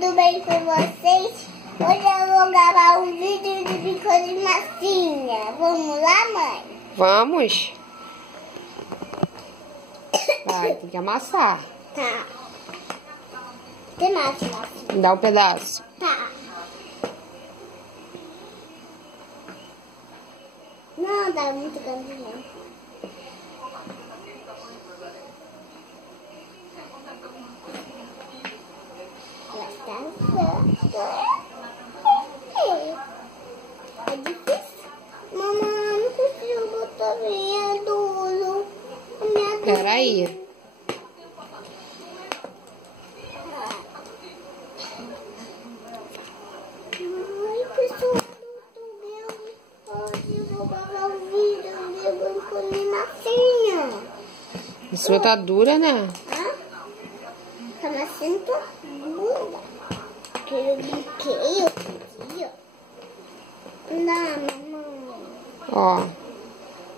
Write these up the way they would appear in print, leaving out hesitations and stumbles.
tudo bem com vocês? Hoje eu vou gravar um vídeo de biscoito de massinha. Vamos lá, mãe? Vamos. Vai, tem que amassar. Tá. Tem mais massinha. Me dá um pedaço. Tá. Não, dá muito grande não. É difícil. Mamãe, não consigo botar bem, é duro. Peraí. Ai, pessoal do YouTube, hoje eu vou gravar um vídeo de brincando de massinha. A sua tá dura, né? Hã? Tá massinha dura. Que eu brinquei outro dia. Não, mamãe. Ó.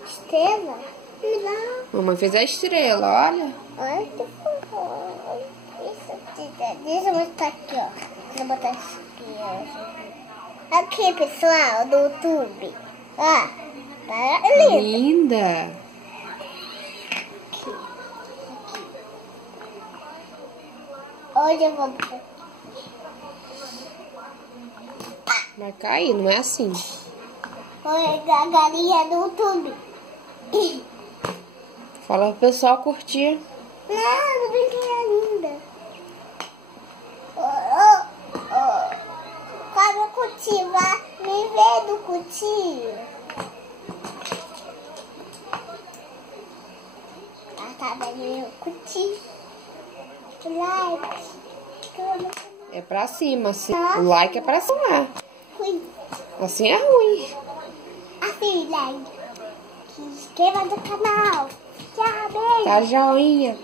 Estrela? Me dá. Mamãe fez a estrela, olha. Olha que fofo. Deixa eu mostrar aqui, ó. Vou botar isso aqui, ó. Aqui, pessoal, do YouTube. Ó, tá lindo. Linda. Hoje eu vou botar. Vai cair, não é assim. Oi, a galinha do YouTube. Fala pro pessoal curtir. Não, brinquei ainda. Quando o cutinho vai me ver do cutinho. Tá vendo o cutinho? Like. É pra cima, assim. O like é pra cima. Ruim. Assim é ruim. Assim, like. Se inscreva no canal. Tchau, beijo. Tá joinha.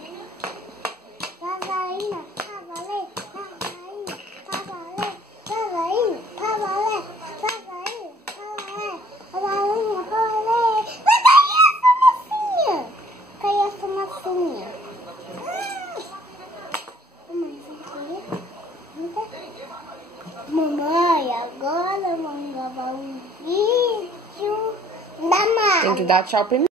Tá vainha, tá valendo, tá vainha, tá valendo, tá vainha, tá valendo, tá vainha, tá valendo, tá vainha, tá valendo. Mas caiu essa massinha. Mamãe, agora vamos gravar um vídeo da Mara. Tem que dar tchau primeiro.